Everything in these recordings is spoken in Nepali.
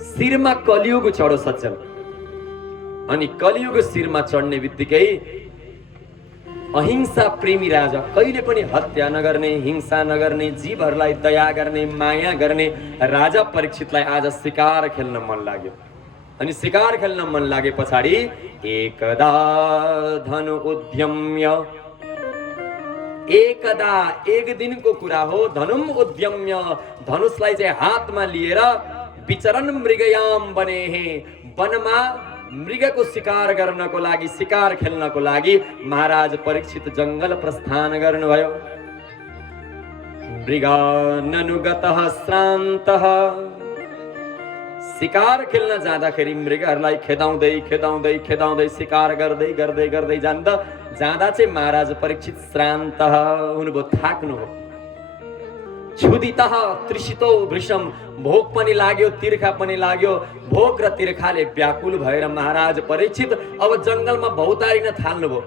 शिरमा कलियुग चढो सज्जन। अनि कलियुग शिरमा चढ्ने बित्तिकै अहिंसा प्रेमी राजा, कहिले पनि हत्या नगर्ने, हिंसा नगर्ने, जीवहरूलाई दया गर्ने, माया गर्ने राजा परीक्षितलाई आज शिकार खेल्न मन लाग्यो। अनि शिकार खेल्न मन लागे पछाडि एकदा धनु उद्यम्य, एकदा एक दिनको कुरा हो, धनुम उद्यम्य, धनुषलाई चाहिँ हातमा लिएर विचरण मृगयाम बने, वनमा मृगको शिकार गर्नको लागि, शिकार खेल्नको लागि महाराज परीक्षित जंगल प्रस्थान गर्नुभयो। मृगाननुगतः श्रान्तः, शिकार खेल्न जाँदाखेरि मृगहरूलाई खेदाउँदै खेदाउँदै खेदाउँदै शिकार गर्दै गर्दै गर्दै जाँदा चाहिँ महाराज परीक्षित श्रान्त हुनुभयो, थाक्नुभयो। क्षुदितः तृषितो वृषम, भोक पनि लाग्यो, तिर्खा पनि लाग्यो। भोक र तिर्खाले व्याकुल भएर महाराज परीक्षित अब जंगलमा भौतारिन थाल्नुभयो।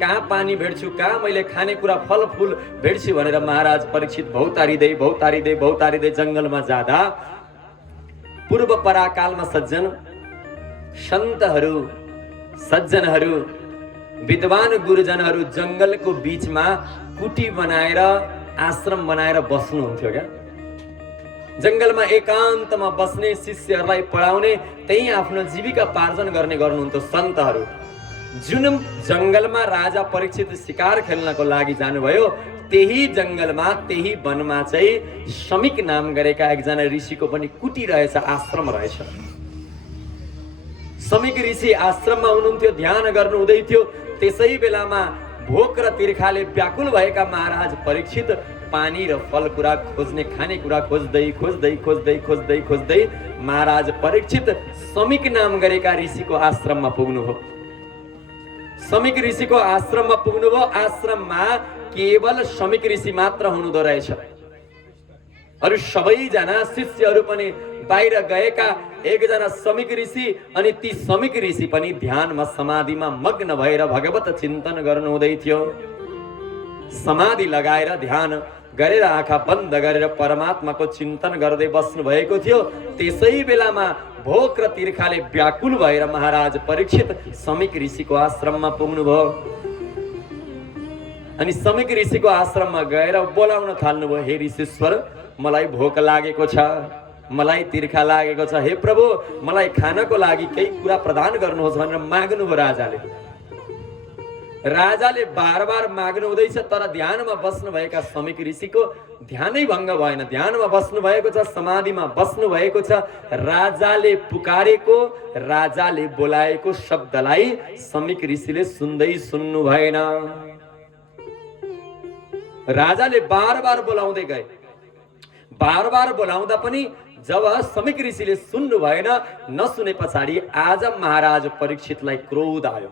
कहाँ पानी भेट्छु, कहाँ मैले खानेकुरा फलफुल भेट्छु भनेर महाराज परीक्षित भौतारिँदै भौतारिँदै भौतारिँदै जंगलमा जाँदा पूर्व पराकालमा सज्जन सन्तहरू, सज्जनहरू, विद्वान गुरुजनहरू जंगलको बीचमा कुटी बनाएर, आश्रम बनाएर बस्नुहुन्थ्यो क्या। जंगलमा एकान्तमा बस्ने, शिष्यहरूलाई पढाउने, त्यही आफ्नो जीविका पार्जन गर्ने गर्नुहुन्थ्यो सन्तहरू। जुन जंगलमा राजा परीक्षित शिकार खेल्नको लागि जानुभयो, त्यही जंगलमा, त्यही वनमा चाहिँ शमिक नाम गरेका एकजना ऋषिको पनि कुटी रहेछ, आश्रम रहेछ। शमिक ऋषि आश्रममा हुनुहुन्थ्यो, ध्यान गर्नु हुँदै थियो। त्यसै बेलामा भोक र तिर्खाले व्याकुल भएका महाराज परीक्षित पानी र फलकुरा खोज्ने, खानेकुरा खोज्दै खोज्दै खोज्दै खोज्दै खोज्दै महाराज परीक्षित शमिक नाम गरेका ऋषिको आश्रममा पुग्नुभयो। शमिक ऋषिको आश्रममा पुग्नुभयो। आश्रममा केवल शमिक ऋषि मात्र हुनुहुँदो रहेछ। अरु सबैजना शिष्यहरू पनि बाहिर गएका, एकजना शमिक ऋषि अनि ती शमिक ऋषि पनि ध्यानमा, समाधिमा मग्न भएर भगवत चिन्तन गर्नु हुँदै थियो। समाधि लगाएर ध्यान गरेर आँखा बन्द गरेर परमात्माको चिन्तन गर्दै बस्नु भएको थियो। त्यसै बेलामा भोक र तिर्खाले व्याकुल भएर महाराज परीक्षित शमिक ऋषिको आश्रममा पुग्नुभयो। अनि शमिक ऋषिको आश्रममा गएर बोलाउन थाल्नुभयो, हे ऋषीश्वर, मलाई भोक लागेको छ, मलाई तिर्खा लागेको छ, हे प्रभु मलाई खानको लागि केही कुरा प्रदान गर्नुहोस् भनेर माग्नुभयो राजाले। राजाले बार बार माग्नु हुँदैछ, तर ध्यानमा बस्नु भएका शमिक ऋषिको ध्यानै भङ्ग भएन। ध्यानमा बस्नु भएको छ, समाधिमा बस्नु भएको छ। राजाले पुकारेको, राजाले बोलाएको शब्दलाई शमिक ऋषिले सुन्दै सुन्नु भएन। राजाले बार बार बोलाउँदै गए। बार बार बोलाउँदा पनि जब शमिक ऋषिले सुन्नु भएन, नसुने पछाडि आज महाराज परीक्षितलाई क्रोध आयो,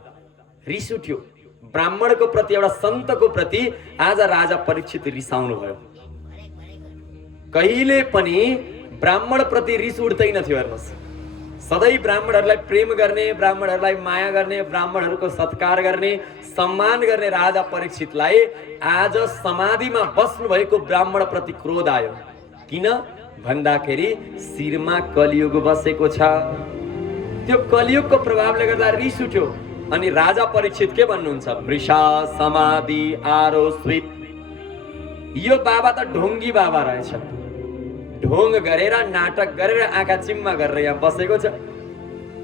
रिस उठ्यो। ब्राह्मणको प्रति, एउटा सन्तको प्रति आज राजा परीक्षित रिसाउनु भयो। कहिले पनि ब्राह्मण प्रति रिस उठ्दैन थियो। हेर्नुहोस्, सधैँ ब्राह्मणहरूलाई प्रेम गर्ने, ब्राह्मणहरूलाई माया गर्ने, ब्राह्मणहरूको सत्कार गर्ने, सम्मान गर्ने राजा परीक्षितलाई आज समाधिमा बस्नु भएको ब्राह्मण प्रति क्रोध आयो। किन भन्दाखेरि शिरमा कलियुग बसेको छ। त्यो कलियुगको प्रभावले गर्दा रिस उठ्यो। अनि राजा परीक्षित के भन्नुहुन्छ, मृषा समाधि आरोस्वित। यो बाबा त ढोंगी बाबा रहेछ, ढोंग गरेर, नाटक गरेर, आँखा चिम्मा गरेर यहाँ बसेको छ।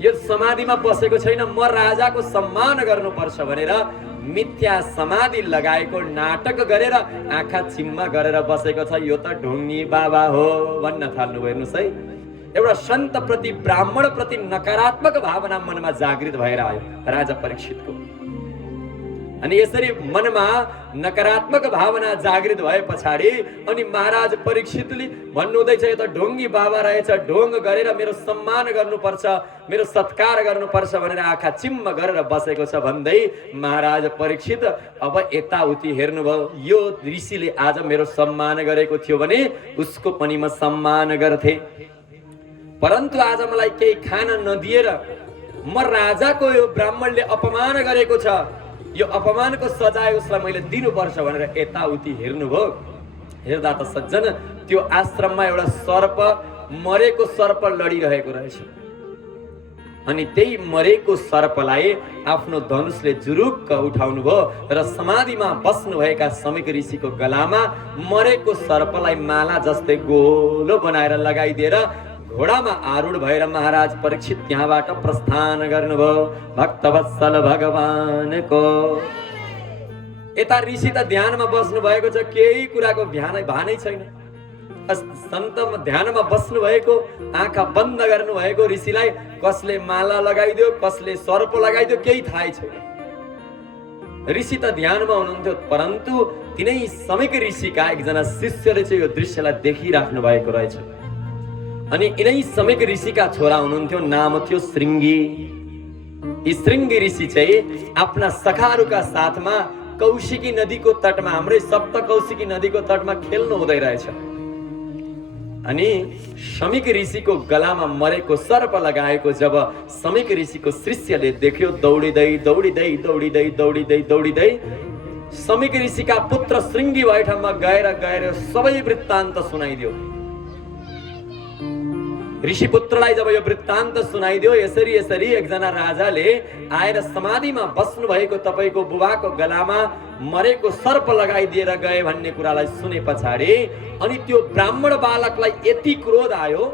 यो समाधिमा बसेको छैन, म राजाको सम्मान गर्नुपर्छ भनेर मिथ्या समाधि लगाएको, नाटक गरेर, आँखा चिम्मा गरेर बसेको छ। यो त ढोंगी बाबा हो भन्न थाल्नु। हेर्नुहोस् है, एउटा सन्त प्रति, ब्राह्मण प्रति नकारात्मक भावना मनमा जागृत भएर आयो राजा परीक्षितको। अनि यसरी मनमा नकारात्मक भावना जागृत भए पछाडि अनि महाराज परीक्षितले भन्नुहुँदैछ, यो त ढोंगी बाबा रहेछ, ढोंग गरेर मेरो सम्मान गर्नुपर्छ, मेरो सत्कार गर्नुपर्छ भनेर आँखा चिम्म गरेर बसेको छ भन्दै महाराज परीक्षित अब यताउति हेर्नुभयो। यो ऋषिले आज मेरो सम्मान गरेको थियो भने उसको पनि म सम्मान गर्थे, परन्तु आज मलाई केही खान नदिएर म राजाको यो ब्राह्मणले अपमान गरेको छ, यो अपमानको सजाय उसलाई मैले दिनुपर्छ भनेर यताउति हेर्नुभयो। हेर्दा त सज्जन त्यो आश्रममा एउटा सर्प मरेको सर्प लडिरहेको रहेछ। अनि त्यही मरेको सर्पलाई आफ्नो धनुषले जुरुक्क उठाउनु भयो र समाधिमा बस्नुभएका समिक ऋषिको गलामा मरेको सर्पलाई माला जस्तै गोलो बनाएर लगाइदिएर घोडामा आरूढ भएर महाराज परीक्षित त्यहाँबाट प्रस्थान गर्नुभयो भक्तवत्सल भगवानको। यता ऋषि त ध्यानमा बस्नु भएको छ, केही कुराको भानै छैन। सन्त ध्यानमा बस्नु भएको, आँखा बन्द गर्नु भएको ऋषिलाई कसले माला लगाइदियो, कसले सर्प लगाइदियो, केही थाहै छैन। ऋषि त ध्यानमा हुनुहुन्थ्यो, परन्तु तिनै समिक ऋषिका एकजना शिष्यले चाहिँ यो दृश्यलाई देखिराख्नु भएको रहेछ। अनि यिनै समिक ऋषिका छोरा हुनुहुन्थ्यो, नाम थियो श्रृंगी। यी श्रृंगी ऋषि चाहिँ आफ्ना सखाहरूका साथमा कौशिकी नदीको तटमा, हाम्रै सप्त कौशिकी नदीको तटमा खेल्नु हुँदै रहेछ। अनि समिक ऋषिको गलामा मरेको सर्प लगाएको जब समिक ऋषिको शिष्यले देख्यो, दौडिँदै दौडिँदै दौडिँदै दौडिँदै दौडिँदै समिक ऋषिका पुत्र श्रृंगी भए ठाउँमा गएर सबै वृत्तान्त सुनाइदियो। ऋषि पुत्रलाई जब यो वृत्तान्त सुनाइदियो, यसरी यसरी एकजना राजाले आएर समाधिमा बस्नु भएको तपाईको बुबाको गलामा मरेको सर्प लगाइदिएर गए भन्ने कुरालाई सुने पछाडि अनि त्यो ब्राह्मण बालकलाई यति क्रोध आयो,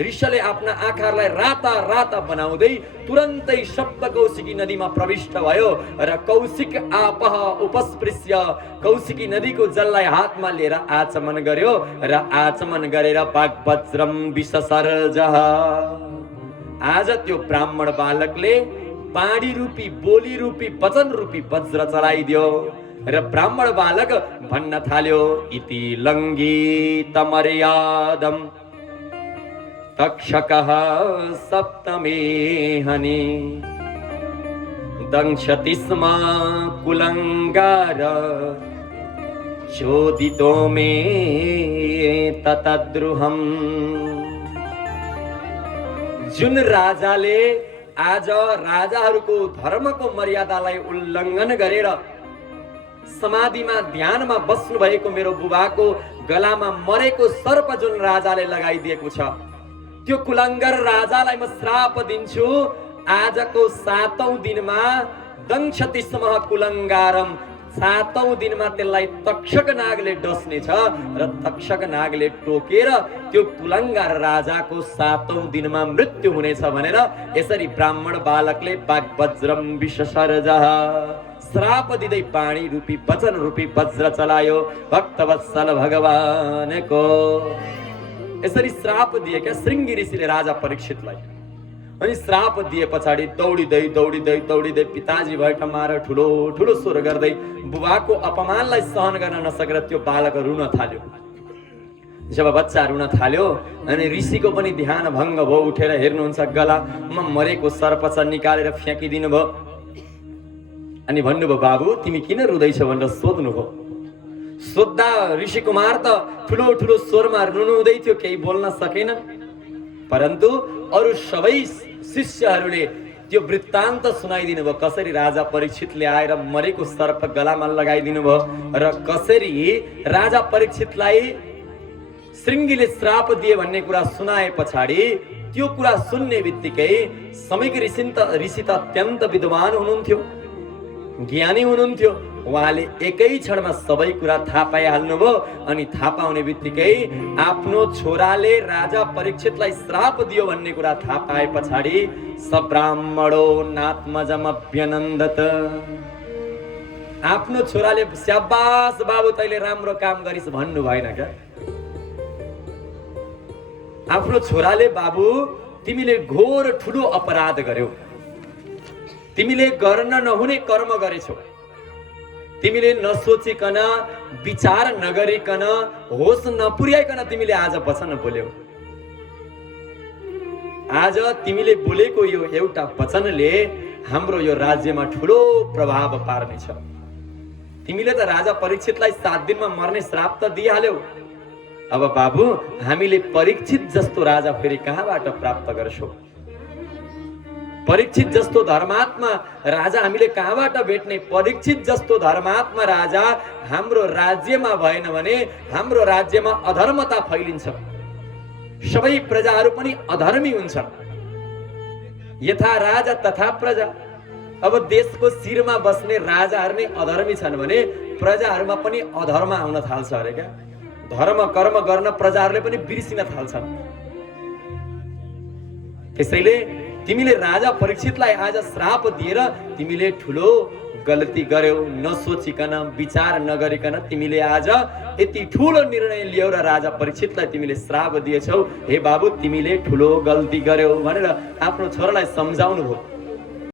ऋषिले आफ्ना आँखाहरूलाई राता राता बनाउँदै तुरन्तै सप्त कौशिकी नदीमा प्रविष्ट भयो र कौशिक आपह उपस्पृश्य कौशिकी नदीको जललाई हातमा लिएर आचमन गर्यो र आचमन गरेर वाग्वज्रम विससर्जः। आज त्यो ब्राह्मण बालकले बाणी रूपी, बोली रूपी, वचन रूपी वज्र चलाइदियो र ब्राह्मण बालक भन्न थाल्यो, इति लङ्घितमर्यादम् तक्षकः सप्तमे हनि दंशति स्म कुलंगार चोदितो मे ततद्रुहम्। जुन राजाले आज राजाहरूको धर्मको मर्यादालाई उल्लङ्घन गरेर समाधिमा ध्यानमा बस्नु भएको मेरो बुबाको गलामा मरेको सर्प जुन राजाले लगाइदिएको छ, त्यो कुलंगर राजालाई म श्राप दिन्छु। आजको 7औं दिनमा दंशति स्म कुलंगारम, 7औं दिनमा त्यसलाई तक्षक नागले डस्नेछ र तक्षक नागले टोकेर त्यो कुलंगार राजाको 7औं दिनमा मृत्यु हुनेछ भनेर यसरी ब्राह्मण बालकले वाग्वज्रम विससर्जः श्राप दिँदै बाणी रूपी, वचन रूपी वज्र चलायो भक्तवत्सल भगवानको। यसरी श्राप दिए क्या श्रृंगी ऋषिले राजा परीक्षितलाई। अनि श्राप दिए पछाडि दौडिँदै दौडिँदै दौडिँदै पिताजी भए ठाउँमा ठुलो ठुलो स्वर गर्दै बुबाको अपमानलाई सहन गर्न नसकेर त्यो बालक रुन थाल्यो। जब बच्चा रुन थाल्यो अनि ऋषिको पनि ध्यान भङ्ग भयो, उठेर हेर्नुहुन्छ गलामा मरेको सर्प छ, निकालेर फ्याँकिदिनु भयो। अनि भन्नुभयो, बाबु तिमी किन रुँदैछौ भनेर सोध्नुभयो। सोद्धा ऋषि कुमार त ठुलो ठुलो स्वरमा रुनु हुँदै थियो, केही बोल्न सकेन। परन्तु अरू सबै शिष्यहरूले त्यो वृत्तान्त सुनाइदिनु भयो, कसरी राजा परीक्षितले आएर मरेको सर्प गलामा लगाइदिनु भयो र कसरी राजा परीक्षितलाई श्रृंगीले श्राप दिए भन्ने कुरा सुनाए पछाडि त्यो कुरा सुन्ने बित्तिकै समिक ऋषि त अत्यन्त विद्वान हुनुहुन्थ्यो, ज्ञानी हुनुहुन्थ्यो। उहाँले एकै क्षणमा सबै कुरा थाहा पाइहाल्नुभयो। अनि थाहा पाउने बित्तिकै आफ्नो छोराले राजा परीक्षितलाई श्राप दियो भन्ने कुरा थाहा पाए पछाडि सब्राह्मणो नात्मजमभ्यनन्दत, आफ्नो छोराले स्याबास बाबु तैले राम्रो काम गरिस् भन्नु भएन क्या। आफ्नो छोराले बाबु तिमीले घोर ठुलो अपराध गर्यौ, तिमीले गर्न नहुने कर्म गरेछौ, तिमीले नसोचिकन विचार नगरिकन होस नपुर्याइकन तिमीले आज वचन बोल्यौ। आज तिमीले बोलेको यो एउटा वचनले हाम्रो यो राज्यमा ठुलो प्रभाव पार्नेछ। तिमीले त राजा परीक्षितलाई 7 दिनमा मर्ने श्राप त दिइहाल्यौ। अब बाबु हामीले परीक्षित जस्तो राजा फेरि कहाँबाट प्राप्त गर्छौ? परीक्षित जस्तो धर्मात्मा राजा हामीले कहाँबाट भेट्ने? परीक्षित जस्तो धर्मात्मा राजा हाम्रो राज्यमा भएन भने हाम्रो राज्यमा अधर्मता फैलिन्छ। सबै प्रजाहरू पनि अधर्मी हुन्छन्। यथा राजा तथा प्रजा। अब देशको शिरमा बस्ने राजाहरू नै अधर्मी छन् भने प्रजाहरूमा पनि अधर्म आउन थाल्छ अरे क्या। धर्म कर्म गर्न प्रजाहरूले पनि बिर्सिन थाल्छन्। त्यसैले तिमीले राजा परीक्षितलाई आज श्राप दिएर तिमीले ठुलो गल्ती गर्यौ, नसोचिकन विचार नगरिकन तिमीले आज यति ठुलो निर्णय लियौ र राजा परीक्षितलाई तिमीले श्राप दिएछौ। हे बाबु, तिमीले ठुलो गल्ती गर्यौ भनेर आफ्नो छोरालाई सम्झाउनु भयो।